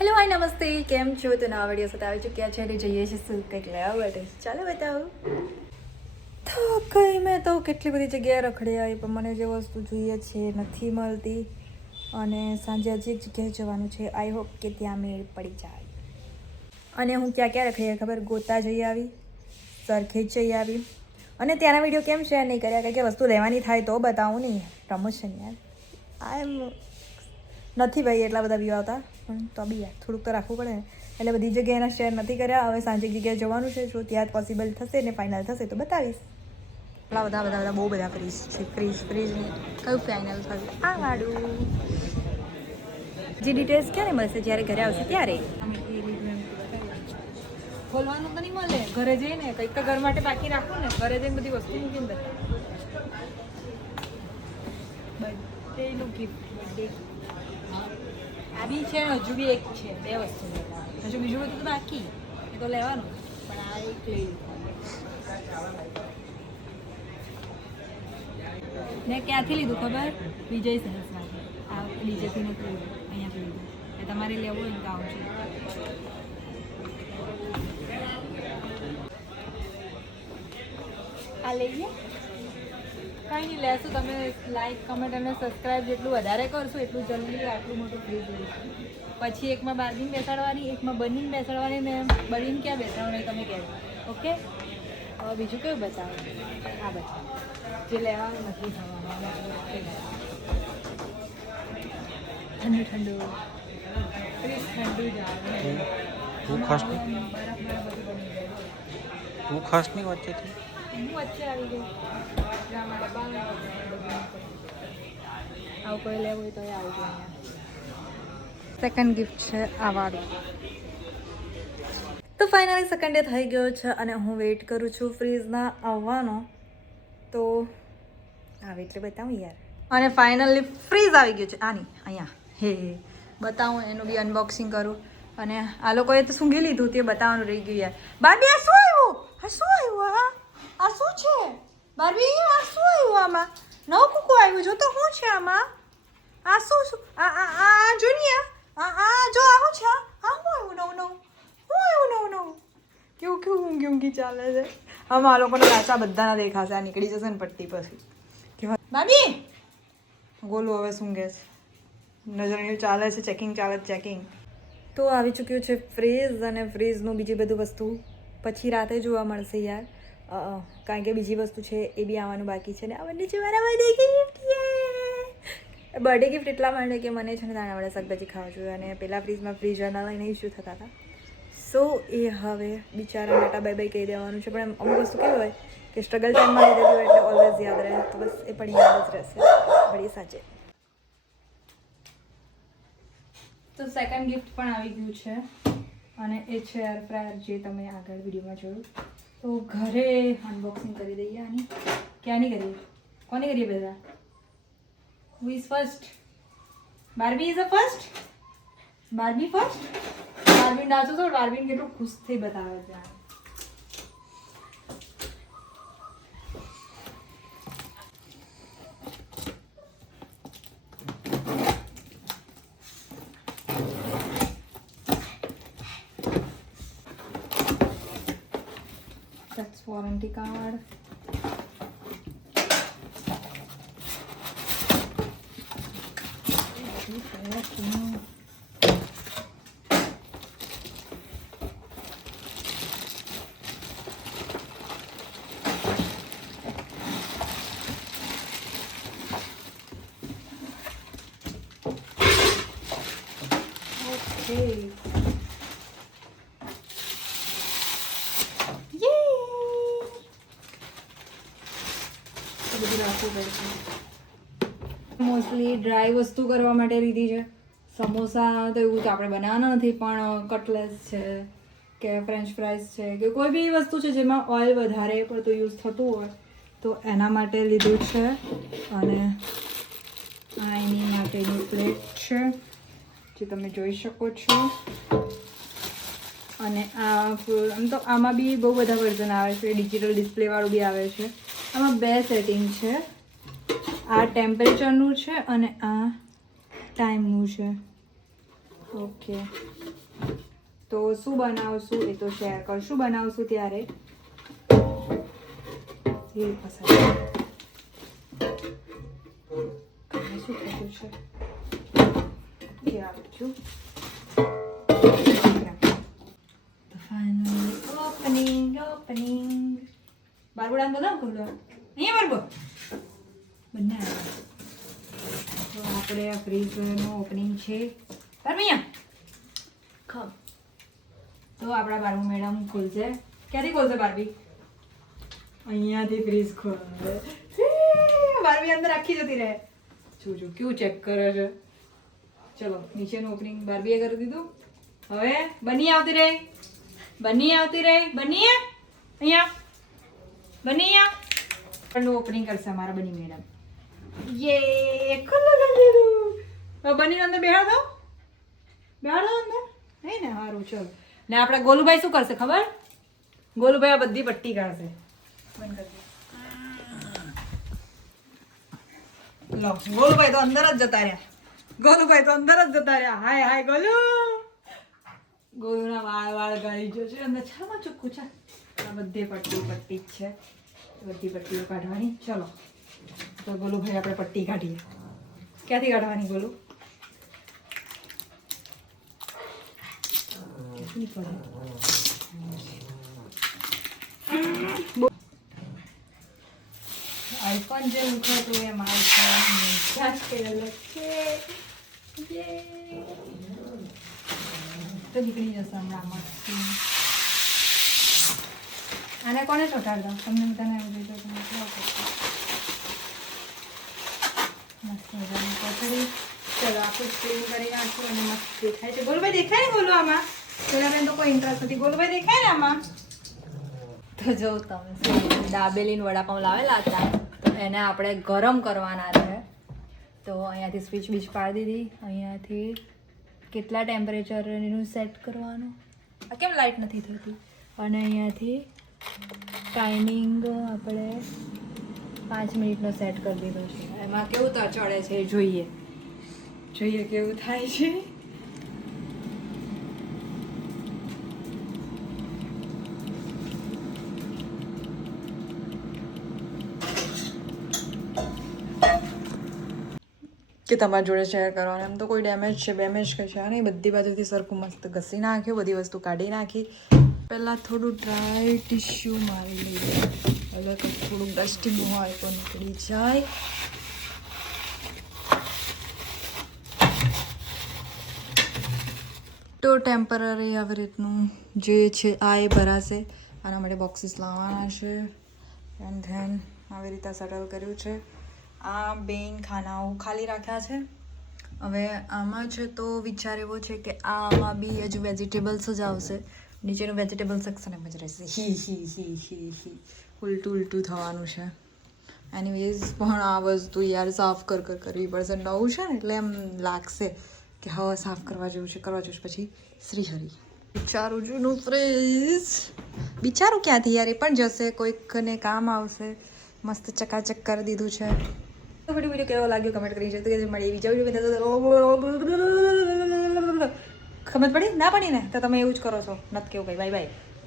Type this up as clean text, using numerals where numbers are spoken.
Hello hi નમસ્તે, કેમ છો? તો નવા વિડીયો સાથે આવી ચૂક્યા છે અને જઈએ છીએ શું કંઈક લેવા માટે. ચાલો બતાવું. તો કંઈ મેં તો કેટલી બધી જગ્યાએ રખડી આવી પણ મને જે વસ્તુ જોઈએ છે નથી મળતી અને સાંજે હજી એક જગ્યાએ જવાનું છે. આઈ હોપ કે ત્યાં મેળ પડી જાય. અને હું ક્યાં ક્યાં રખડી આવી ખબર? ગોતા જઈ આવી, સરખેજ જઈ આવી અને ત્યાંના વિડીયો કેમ શેર નહીં કર્યા? કારણ કે વસ્તુ લેવાની થાય તો બતાવું નહીં. પ્રમોશન યાર, આઈ એમ નથી ભાઈ એટલા બધા વ્યૂ આવતા પણ તો બી યાર થોડુંક તો રાખવું પડે ને. એટલે બધી જગ્યાએ એના શેર નથી કર્યા. હવે સાંજે એક જગ્યાએ જવાનું છે, જો ત્યાં પોસિબલ થશે ને ફાઇનલ થશે તો બતાવીશ. એટલા બધા બહુ બધા ફ્રીજ છે. ફ્રીજ કયું ફાઇનલ થશે? આ વાળું. જે ડિટેલ્સ ક્યારે મળશે? જ્યારે ઘરે આવશે ત્યારે. ખોલવાનું તો નહીં મળે, ઘરે જઈને કંઈક તો ઘર માટે બાકી રાખવું ને. ઘરે જઈને બધી વસ્તુ મૂકીને બતાવું. બર્થડેનું ગિફ્ટ, બર્થડે આ બી છે, હજુ બી એક છે, બે વસ્તુ હજુ બીજું બધું તો બાકી એ તો લેવાનું, પણ આ એક લઈ મેં ક્યાંથી લીધું ખબર? વિજય સેલ્સમાંથી. આ બીજેથી નથી લીધું, અહીંયાથી લીધું. એ તમારે લેવું હોય ને તો આવશે. આ લઈએ, કંઈ નહીં લેશું. તમે લાઈક કમેન્ટ અને સબસ્ક્રાઈબ જેટલું વધારે કરશો એટલું જલ્દી આટલું મોટું ફ્રીજ લઈશું. પછી એકમાં બાર્બીન બેસાડવાની, એકમાં બનીને બેસાડવાની ને બનીને ક્યાં બેસાડવાની તમે કહેજો. ઓકે, હવે બીજું કયું બતાવો? આ બતાવો જે લેવાનું નથી થવાનું. ઠંડુ ઠંડુ ફ્રીજ ઠંડુ જ આવે. તું ખાસ નહીં વચ્ચેથી હું વચ્ચે આવી ગઈ. આવું કોઈ લેવું હોય તો આવું જોઈએ. સેકન્ડ ગિફ્ટ છે આ વાળું. તો ફાઇનલી સેકન્ડ ડે થઈ ગયો છે અને હું વેઇટ કરું છું ફ્રીઝના આવવાનો. તો આવે એટલે બતાવું યાર. અને ફાઇનલી ફ્રીઝ આવી ગયું છે. આની અહીંયા હે બતાવું, એનું બી અનબોક્સિંગ કરું. અને આ લોકોએ તો સૂંઘી લીધું તે બતાવવાનું રહી ગયું યાર. બાર્બી આ શું આવ્યું? આ શું આવ્યું? આ શું છે બાર્બી? આ શું આવ્યું? આમાં નવું કૂકું આવ્યું. જો તો શું છે આમાં? આ શું આ જોનિયા આ જો આવું છે. આ શું આવ્યું નવું નવું? શું આવ્યું નવું નવું? કેવું કેવું ઊંઘી ઊંઘી ચાલે છે. આમાં આ લોકોના રાચા બધાના દેખાશે. આ નીકળી જશે ને પટ્ટી પછી. કેવા બાબી ગોલું હવે સૂંઘે છે. નજરનું ચાલે છે, ચેકિંગ ચાલે છે, ચેકિંગ. તો આવી ચૂક્યું છે ફ્રીઝ અને ફ્રીઝનું બીજી બધું વસ્તુ પછી રાતે જોવા મળશે યાર. કારણ કે બીજી વસ્તુ છે એ બી આવવાનું બાકી છે. ને આ બંને છે મારા બર્થડે ગિફ્ટ. બર્થડે ગિફ્ટ એટલા માટે કે મને છે ને દાણા વાળા શાકભાજી ખાવા જોઈએ અને પેલા ફ્રીજમાં ફ્રીઝરના લઈને ઇસ્યુ થતા હતા. સો એ હવે બિચારા ટાટા બાય બાય કહી દેવાનું છે. પણ અમુક વસ્તુ કેવી હોય કે સ્ટ્રગલ ટાઈમમાં લઈ દીધું એટલે ઓલવેઝ યાદ રહે. તો બસ એ પણ યાદ જ રહેશે બધી સાચે. તો સેકન્ડ ગિફ્ટ પણ આવી ગયું છે અને એ છે એર ફ્રાયર, જે તમે આગળ વિડીયોમાં જોયું. તો ઘરે અનબોક્સિંગ કરી દઈએ આની. ક્યાંની કરીએ? કોની કરીએ બધા? Who is first? Barbie is a first. Barbie first. Barbie નાચો તો બાર્બીને કેટલું ખુશ થઈ બતાવે છે. That's warranty card. Okay. Mostly dry વસ્તુ કરવા માટે લીધી છે. સમોસા તો એવું તો આપણે બનાવવાના નથી, પણ કટલેસ છે કે ફ્રેન્ચ ફ્રાઈઝ છે કે કોઈ બી વસ્તુ છે જેમાં ઓઇલ વધારે પડતું યુઝ થતું હોય તો એના માટે લીધું છે. અને આ એની માટેની પ્લેટ છે જે તમે જોઈ શકો છો. અને આ આમ તો આમાં બી બહુ બધા વર્ઝન આવે છે. ડિજિટલ ડિસ્પ્લેવાળું બી આવે છે. આમાં બે સેટિંગ છે. આ ટેમ્પરેચરનું છે અને આ ટાઈમનું છે. ઓકે, તો શું બનાવશું એ તો શેર કરશું બનાવશું ત્યારે એ પસંદ શું થતું છે એ આપું છું ફાઇનલી ઓપનિંગ બારબોડા બોલાવ ખોલો અહીંયા બારબો બંને તો આપણે આ ફ્રીજનું ઓપનિંગ છે બારમિયા ખમ તો આપણા બારમું મેડમ ખોલશે ક્યાંથી ખોલશે બારબી અહીંયાથી ફ્રીજ ખોલે બારબી અંદર આખી જતી રહે જો કેવું ચેક કરે છે ચલો નીચેનું ઓપનિંગ બારબીએ કરી દીધું હવે બની આવતી રહી બની અહીંયા પણ ઓપનિંગ કરશે અમારા બની મેડમ યે ખુલ્લું કરી દીધું હવે બની અંદર બેહાડ દો અંદર નહીં ને સારું ચલો ને આપણે ગોલુભાઈ શું કરશે ખબર ગોલુભાઈ આ બધી પટ્ટી કાઢશે બંધ કરી દે લો ગોલુભાઈ તો અંદર જ જતા રહ્યા હાય ગોલુ ગોલુના વાળ ગાળી જશે અંદર છામાં ચોખ્ખું છે આ બધી પટ્ટી જ છે બધી પટ્ટીઓ કાઢવાની ચલો તો ગોલુભાઈ આપણે પટ્ટી કાઢીએ ક્યાંથી કાઢવાની ગોલુ આઈફોન જે મુખાતું એ મારું તો નીકળી જશે હમણાં મસ્તી આને કોને ચોટાડ દો તમને બધાને એવું જોઈતો મસ્ત મજાની કોથળી ચલો આખું ક્લીન કરી નાખું અને મસ્ત દેખાય છે ગોલુભાઈ દેખાય ને બોલો આમાં પેલા તો કોઈ ઇન્ટરેસ્ટ નથી ગોલુભાઈ દેખાય ને આમાં તો જો તમે દાબેલીને વડાપાઉં લાવેલા હતા તો એને આપણે ગરમ કરવાના છે તો અહીંયાથી સ્વિચ બીચ પાડી દીધી અહીંયાથી કેટલા ટેમ્પરેચર એનું સેટ કરવાનું આ કેમ લાઇટ નથી થતી અને અહીંયાથી ટાઈમિંગ આપણે 5 મિનિટનો સેટ કરી દીધો છે એમાં કેવું તો ચડે છે જોઈએ કેવું થાય છે કે તમારી જોડે શેર કરવાનું એમ તો કોઈ ડેમેજ છે કંઈ છે નહીં બધી બાજુથી સરખું મસ્ત ઘસી નાખ્યું બધી વસ્તુ કાઢી નાખી પહેલાં થોડું ડ્રાય ટીશ્યુ મારી લઈએ એટલે થોડું ડસ્ટિંગ હોય તો નીકળી જાય તો ટેમ્પરરી આવી રીતનું જે છે આ એ ભરાશે આના માટે બોક્સીસ લાવવાના છે એન્ડ ધેન આવી રીતે સેટલ કર્યું છે આ બેન ખાનાઓ ખાલી રાખ્યા છે હવે આમાં છે તો વિચાર એવો છે કે આમાં બી હજુ વેજીટેબલ્સ જ આવશે નીચેનું વેજીટેબલ સેક્શન એમ જ રહેશે હી ઉલટું થવાનું છે એનીવેઝ પણ આ વસ્તુ યાર સાફ કરવી પડશે નવું છે ને એટલે એમ લાગશે કે હવે સાફ કરવા જેવું છે પછી શ્રીહરિ બિચારું જૂનું ફ્રીજ બિચારું ક્યાંથી યાર એ પણ જશે કોઈકને કામ આવશે મસ્ત ચકાચક કરી દીધું છે તો વિડીયો કેવો લાગ્યો કમેન્ટ કરી જતો કે મળી બીજા વિડીયો ખબર પડી ના પડી ને તો તમે એવું જ કરો છો નથી કેવું ભાઈ બાય